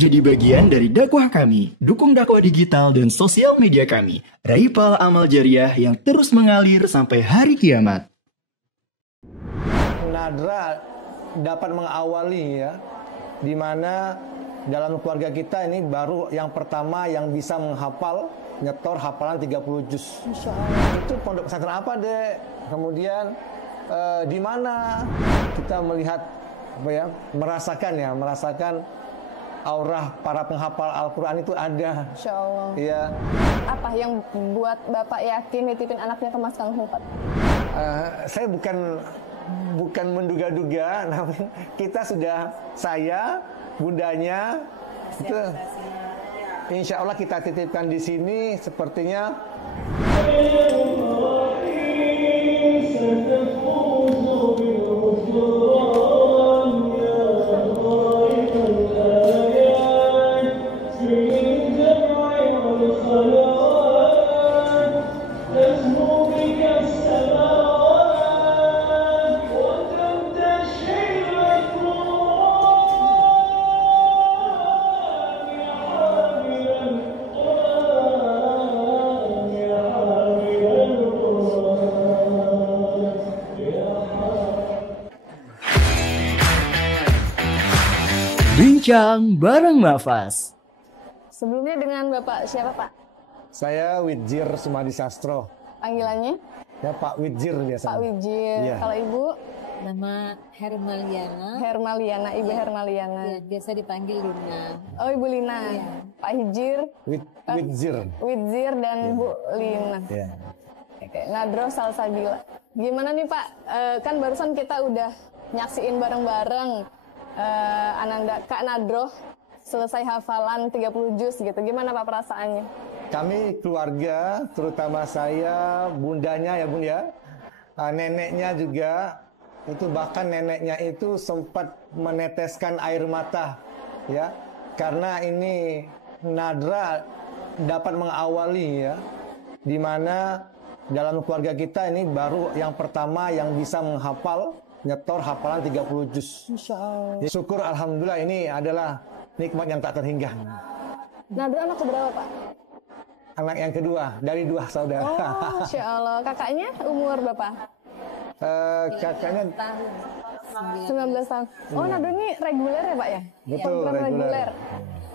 jadi bagian dari dakwah kami. Dukung dakwah digital dan sosial media kami. Raih pahala amal jariah yang terus mengalir sampai hari kiamat. Nadra dapat mengawali ya, di mana dalam keluarga kita ini baru yang pertama yang bisa menghafal nyetor hafalan 30 juz. Itu pondok pesantren apa, Dek? Kemudian di mana kita melihat apa ya, merasakan aurah para penghafal Al-Quran itu ada. Insya Allah. Iya. Apa yang buat Bapak yakin nitipin anaknya ke Mas Kang Humpat? Saya bukan menduga-duga, namun kita sudah, saya, bundanya, itu insya Allah kita titipkan di sini. Sepertinya Bincang bareng Mafas. Sebelumnya dengan Bapak siapa, Pak? saya Widjir Sumadi Sastro. Panggilannya? Ya, Pak Widjir biasanya. Pak Wijir. Iya. Kalau Ibu? Nama Hermaliana. Hermaliana, Ibu Hermaliana. Ya, biasa dipanggil Lina. Oh, Ibu Lina. Iya. Pak Hijir, Widjir. Widzir, dan Bu Lina. Ya. Oke, Nadro Salsabila. Gimana nih Pak? Kan barusan kita udah nyaksiin bareng-bareng Ananda Kak Nadro selesai hafalan 30 juz gitu. Gimana Pak perasaannya? Kami keluarga, terutama saya, bundanya ya Bun ya, neneknya juga, itu bahkan neneknya itu sempat meneteskan air mata ya, karena ini Nadra dapat mengawali ya, di mana dalam keluarga kita ini baru yang pertama yang bisa menghafal nyetor hafalan 30 juz. Insya Allah. Syukur alhamdulillah, ini adalah nikmat yang tak terhingga. Nadro anak keberapa Pak? Anak yang kedua dari 2 saudara. Oh, Insya Allah. Kakaknya umur berapa? Kakaknya 19 tahun. Oh, Nadro ini reguler ya Pak ya? Betul, Program reguler.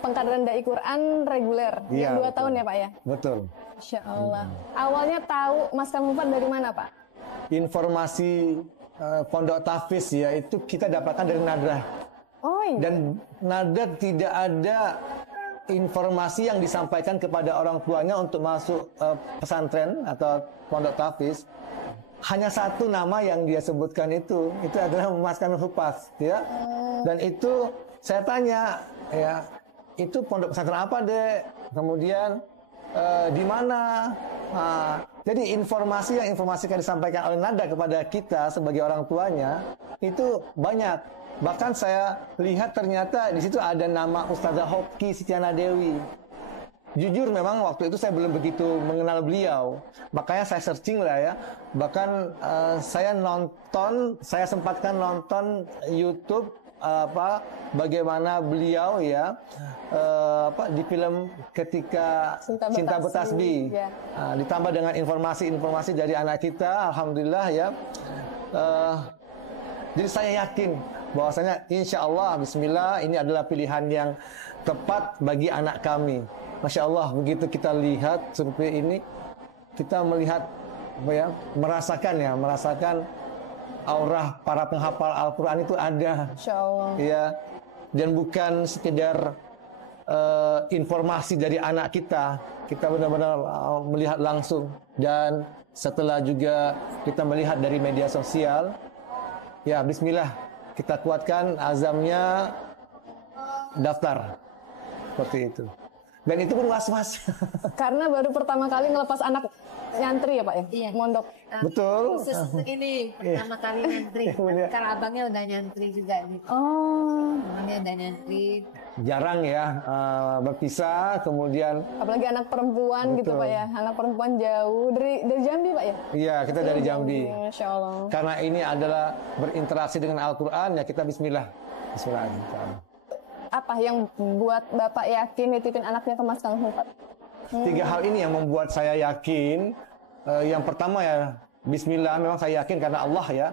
Pengkaderan Dai Quran reguler. Iya, Yang 2 betul. tahun ya Pak ya? betul. Insya Allah. Awalnya tahu Mas Kang Humpat dari mana Pak? Informasi pondok tahfiz ya itu kita dapatkan dari Nadra, Oh iya. dan Nadra tidak ada informasi yang disampaikan kepada orang tuanya untuk masuk pesantren atau pondok tahfiz. Hanya satu nama yang dia sebutkan itu adalah Mas Kang Humpat ya. Dan itu saya tanya ya, itu pondok pesantren apa, Dek? Kemudian di mana? Jadi informasi yang disampaikan oleh Nada kepada kita sebagai orang tuanya itu banyak. Bahkan saya lihat ternyata di situ ada nama Ustazah Hoki Sitiana Dewi. Jujur memang waktu itu saya belum begitu mengenal beliau, makanya saya searching lah ya. Bahkan saya sempatkan nonton YouTube bagaimana beliau ya di film ketika Cinta Bertasbih ya. Ditambah dengan informasi-informasi dari anak kita, alhamdulillah ya. Jadi saya yakin bahwasanya insya Allah bismillah ini adalah pilihan yang tepat bagi anak kami. Masya Allah, begitu kita lihat survei ini, kita melihat merasakan aurah para penghafal Al-Quran itu ada. Insya Allah. Ya, dan bukan sekedar informasi dari anak kita benar-benar melihat langsung. Dan setelah juga kita melihat dari media sosial, ya bismillah, kita kuatkan azamnya, daftar. Seperti itu. Dan itu pun was-was. Karena baru pertama kali ngelepas anak nyantri ya Pak ya? Iya. Mondok. Betul. Khusus ini pertama kali nyantri. Iya. Karena abangnya udah nyantri juga gitu. Oh. Abangnya udah nyantri. Jarang ya berpisah, kemudian Apalagi anak perempuan gitu Betul. Pak ya? Anak perempuan jauh dari Jambi Pak ya? iya, kita dari Jambi. Masya Allah. Karena ini adalah berinteraksi dengan Al-Quran, ya kita bismillah. Bismillahirrahmanirrahim. apa yang buat Bapak yakin nitipin anaknya ke Mas Kang Hufat? 3 hal ini yang membuat saya yakin. Yang pertama ya, Bismillah, memang saya yakin karena Allah ya.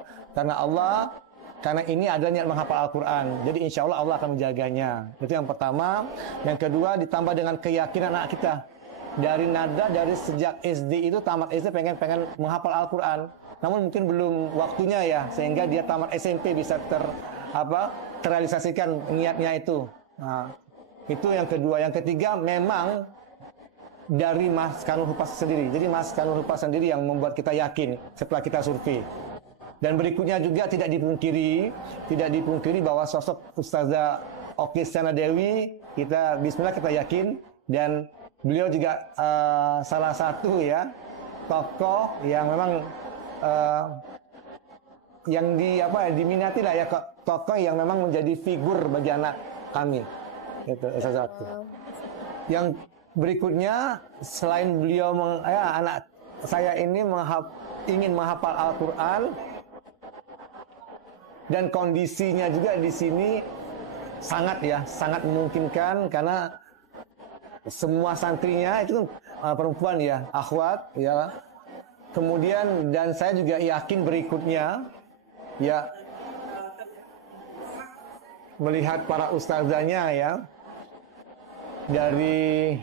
Karena ini adalah niat menghafal Al-Quran. Jadi insya Allah Allah akan menjaganya. Itu yang pertama. Yang kedua, ditambah dengan keyakinan anak kita. Dari nada, dari sejak SD itu, tamat SD pengen menghafal Al-Quran. Namun mungkin belum waktunya ya. Sehingga dia tamat SMP bisa terrealisasikan niatnya itu. Nah, itu yang kedua. Yang ketiga, memang dari Mas Kanul Hupas sendiri. Jadi Mas Kanul Hupas sendiri yang membuat kita yakin setelah kita survei. Dan berikutnya juga tidak dipungkiri bahwa sosok Ustazah Oki Stiana Dewi, kita Bismillah kita yakin, dan beliau juga salah satu ya tokoh yang memang yang diminati lah ya, tokoh yang memang menjadi figur bagi anak kami. Itu salah satu. Yang berikutnya, selain beliau anak saya ini ingin menghafal Al-Quran, dan kondisinya juga di sini sangat memungkinkan karena semua santrinya itu perempuan ya, akhwat ya. Kemudian dan saya juga yakin berikutnya ya, melihat para ustazahnya ya, dari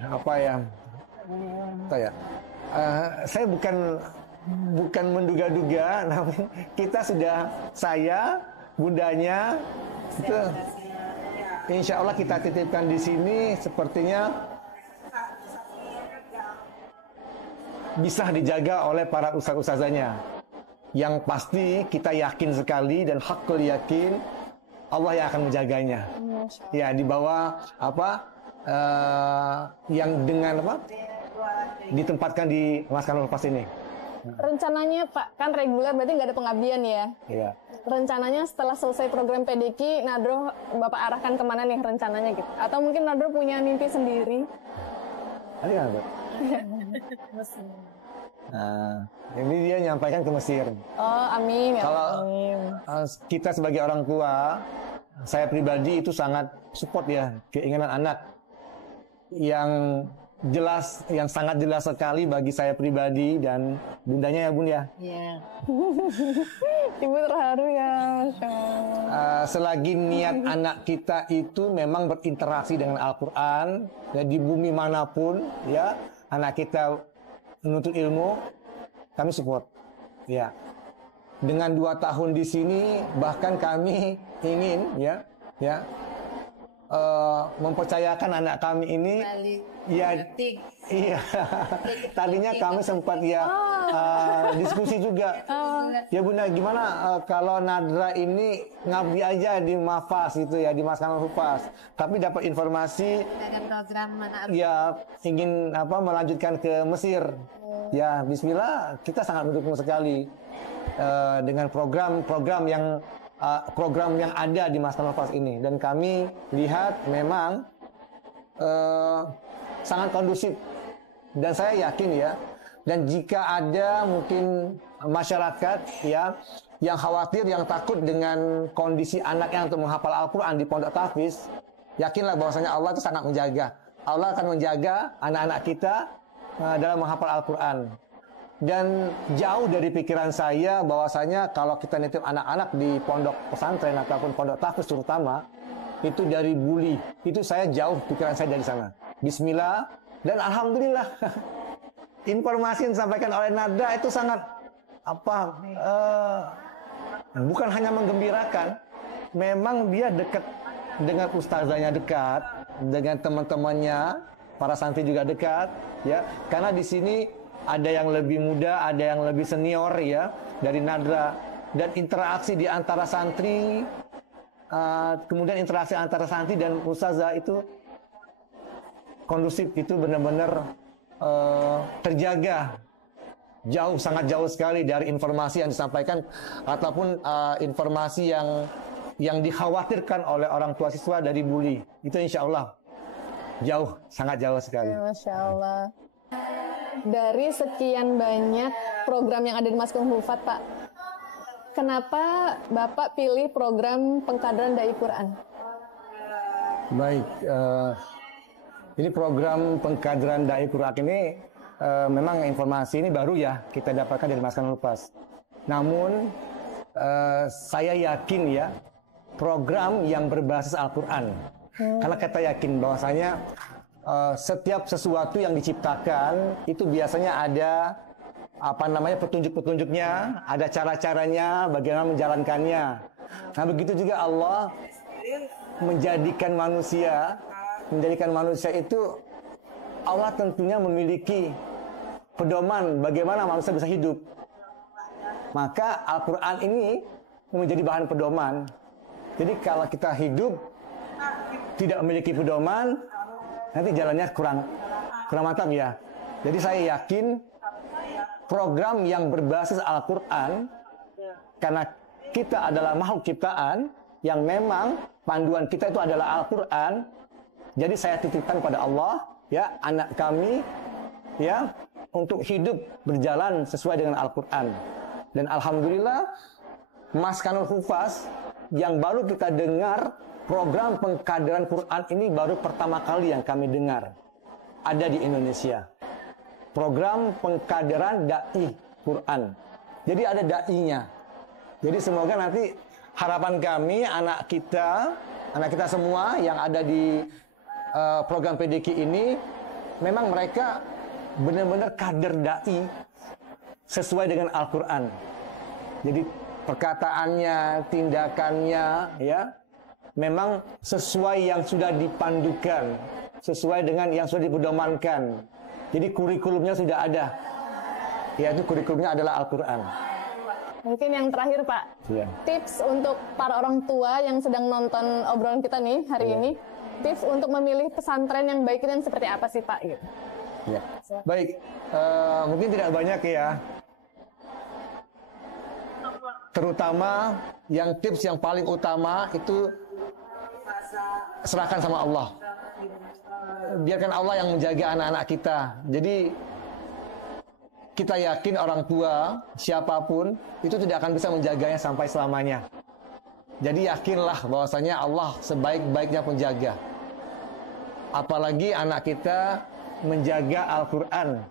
saya bukan menduga-duga, namun saya bundanya itu insya Allah kita titipkan di sini, sepertinya bisa dijaga oleh para ustaz-ustazanya. Yang pasti kita yakin sekali dan hakul yakin Allah yang akan menjaganya. Ya, di bawah yang dengan ditempatkan di Mas Kanul Hupas ini. Rencananya Pak, kan reguler berarti nggak ada pengabdian ya? Iya. Rencananya setelah selesai program PDK, Nadro Bapak arahkan kemana nih rencananya gitu? Atau mungkin Nadro punya mimpi sendiri? Ada nggak, Pak? Nah, ini dia nyampaikan ke Mesir. Oh, amin ya. Kalau amin. Kita sebagai orang tua, saya pribadi itu sangat support ya keinginan anak yang sangat jelas sekali bagi saya pribadi dan bundanya ya Bun ya. Iya. Ibu terharu ya, Masya Allah. Selagi niat anak kita itu memang berinteraksi dengan Al-Quran ya, di bumi manapun ya, anak kita menuntut ilmu, kami support ya. Dengan 2 tahun di sini bahkan kami ingin mempercayakan anak kami ini tadinya kami sempat diskusi juga ya Bunda, gimana kalau Nadra ini ngabdi aja di Mafas itu ya, di Mas Kanul Hupas, tapi dapat informasi Ada program mana? ya ingin melanjutkan ke Mesir. Ya Bismillah, kita sangat mendukung sekali dengan program yang ada di Mas Kanul Hupas ini, dan kami lihat memang sangat kondusif, dan saya yakin ya, dan jika ada mungkin masyarakat ya yang khawatir, yang takut dengan kondisi anaknya untuk menghafal Al-Quran di pondok tahfiz, yakinlah bahwasanya Allah itu sangat menjaga. Allah akan menjaga anak-anak kita dalam menghafal Al-Quran. Dan jauh dari pikiran saya bahwasanya kalau kita nitip anak-anak di pondok pesantren ataupun pondok tahfiz terutama, itu dari bully. Itu saya jauh pikiran saya dari sana. Bismillah, dan alhamdulillah informasi yang disampaikan oleh Nada itu sangat bukan hanya menggembirakan, memang dia dekat dengan ustazahnya, dekat dengan teman-temannya, para santri juga dekat ya, karena di sini ada yang lebih muda, ada yang lebih senior ya dari Nadra, dan interaksi di antara santri, kemudian interaksi antara santri dan ustazah itu kondusif, itu benar-benar terjaga. Sangat jauh sekali dari informasi yang disampaikan ataupun informasi yang dikhawatirkan oleh orang tua siswa dari bully. Itu insya Allah sangat jauh sekali. Masya Allah. Dari sekian banyak program yang ada di Mas Kanul Hufat, Pak, kenapa Bapak pilih program pengkaderan dai Quran? Baik, ini program pengkaderan dai Quran ini memang informasi ini baru ya kita dapatkan dari Mas Kanul Hupas. Namun saya yakin ya program yang berbasis Al-Quran. Karena kita yakin bahwasanya setiap sesuatu yang diciptakan itu biasanya ada petunjuk-petunjuknya, ada cara-caranya, bagaimana menjalankannya. Nah begitu juga Allah menjadikan manusia itu Allah tentunya memiliki pedoman bagaimana manusia bisa hidup. Maka Al-Quran ini menjadi bahan pedoman. Jadi kalau kita hidup tidak memiliki pedoman, nanti jalannya kurang mantap ya. Jadi saya yakin program yang berbasis Al-Quran, karena kita adalah makhluk ciptaan yang memang panduan kita itu adalah Al-Quran. Jadi saya titipkan pada Allah ya anak kami ya untuk hidup berjalan sesuai dengan Al-Quran. Dan alhamdulillah Mas Kanul Hupas yang baru kita dengar program pengkaderan Quran ini baru pertama kali yang kami dengar ada di Indonesia. Program pengkaderan dai Quran. Jadi ada dai-nya. Jadi semoga nanti harapan kami anak kita semua yang ada di program PDQ ini memang mereka benar-benar kader dai sesuai dengan Al-Quran. Jadi perkataannya, tindakannya ya memang sesuai yang sudah dipandukan, sesuai dengan yang sudah dipedomankan. Jadi kurikulumnya sudah ada, yaitu kurikulumnya adalah Al-Quran. Mungkin yang terakhir Pak, tips untuk para orang tua yang sedang nonton obrolan kita nih hari ini, tips untuk memilih pesantren yang baik itu seperti apa sih Pak? Gitu. Ya. Baik, mungkin tidak banyak ya. Terutama yang tips yang paling utama itu serahkan sama Allah. Biarkan Allah yang menjaga anak-anak kita. Jadi kita yakin orang tua siapapun itu tidak akan bisa menjaganya sampai selamanya. Jadi yakinlah bahwasanya Allah sebaik-baiknya penjaga. Apalagi anak kita menjaga Al-Quran,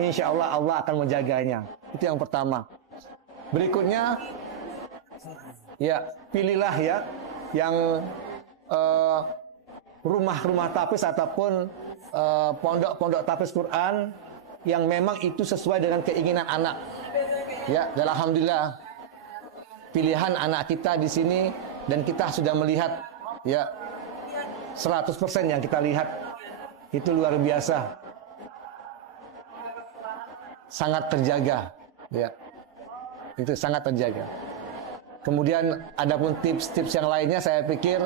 insya Allah Allah akan menjaganya. Itu yang pertama. Berikutnya, ya pilihlah ya yang rumah-rumah tahfiz ataupun pondok-pondok tahfiz Quran yang memang itu sesuai dengan keinginan anak. Ya, dan alhamdulillah pilihan anak kita di sini dan kita sudah melihat ya 100% yang kita lihat itu luar biasa, sangat terjaga ya, itu sangat terjaga. Kemudian adapun tips-tips yang lainnya saya pikir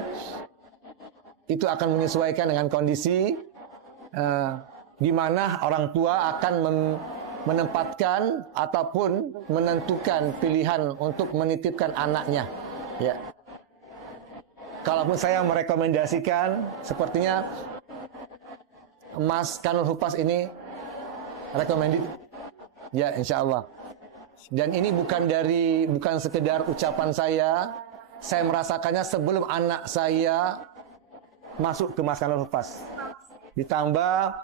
itu akan menyesuaikan dengan kondisi di mana orang tua akan menempatkan ataupun menentukan pilihan untuk menitipkan anaknya ya. Kalaupun saya merekomendasikan, sepertinya Mas Kanul Hupas ini recommended ya insya Allah. Dan ini bukan sekedar ucapan saya merasakannya sebelum anak saya masuk ke Mas Kanul Hupas. Ditambah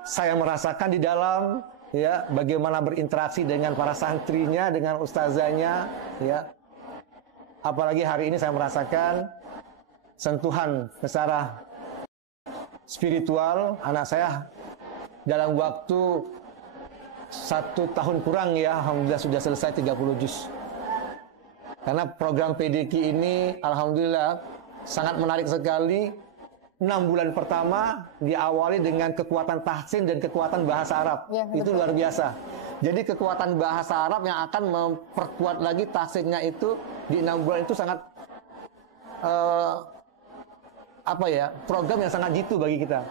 saya merasakan di dalam ya bagaimana berinteraksi dengan para santrinya, dengan ustazanya ya. Apalagi hari ini saya merasakan sentuhan secara spiritual anak saya dalam waktu 1 tahun kurang ya, alhamdulillah sudah selesai 30 juz. Karena program PDQ ini alhamdulillah sangat menarik sekali. 6 bulan pertama diawali dengan kekuatan tahsin dan kekuatan bahasa Arab. Ya, itu luar biasa. Jadi kekuatan bahasa Arab yang akan memperkuat lagi tahsinnya itu di 6 bulan itu sangat program yang sangat jitu bagi kita.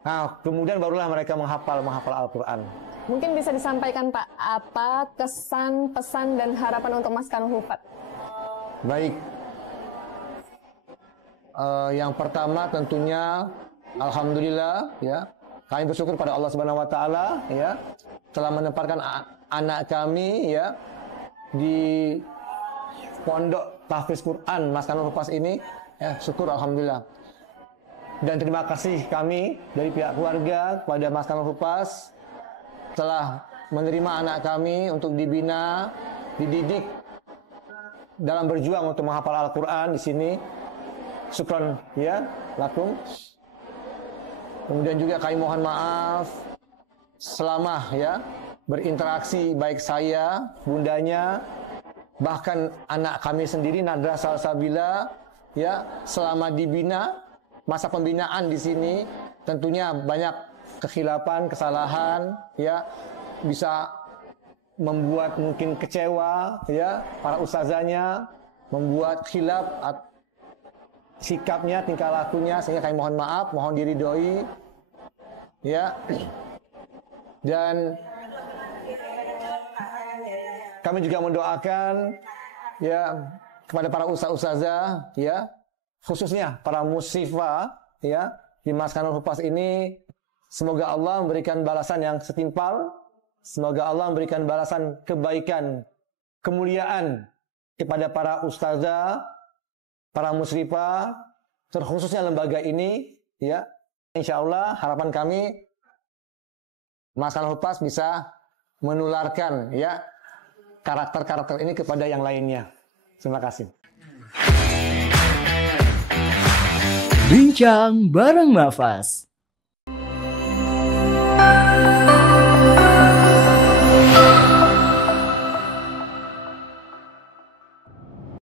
Nah, kemudian barulah mereka menghafal Al-Quran. Mungkin bisa disampaikan Pak, apa kesan, pesan, dan harapan untuk Mas Kanul Hupas? Baik. Yang pertama tentunya alhamdulillah ya, kami bersyukur pada Allah Subhanahu wa taala ya telah menempatkan anak kami ya di pondok tahfiz Quran Mas Kanul Hupas ini ya, syukur alhamdulillah. Dan terima kasih kami dari pihak keluarga kepada Mas Kanwil Hupas telah menerima anak kami untuk dibina, dididik dalam berjuang untuk menghafal Al-Quran di sini. Syukron ya lakum. Kemudian juga kami mohon maaf selama ya berinteraksi baik saya, bundanya, bahkan anak kami sendiri Nadra Salsabila ya selama dibina, masa pembinaan di sini tentunya banyak kekhilafan, kesalahan ya, bisa membuat mungkin kecewa ya para ustazanya, membuat khilaf sikapnya, tingkah lakunya, sehingga kami mohon maaf, mohon diridhoi ya. Dan kami juga mendoakan ya kepada para ustaz-ustazah ya, khususnya para musifah ya di Mas Kanwil Hupas ini, semoga Allah memberikan balasan yang setimpal, semoga Allah memberikan balasan kebaikan, kemuliaan kepada para ustazah, para musrifah, terkhususnya lembaga ini ya. Insya Allah harapan kami Mas Kanwil Hupas bisa menularkan ya karakter-karakter ini kepada yang lainnya. Terima kasih. Bincang bareng Mafas.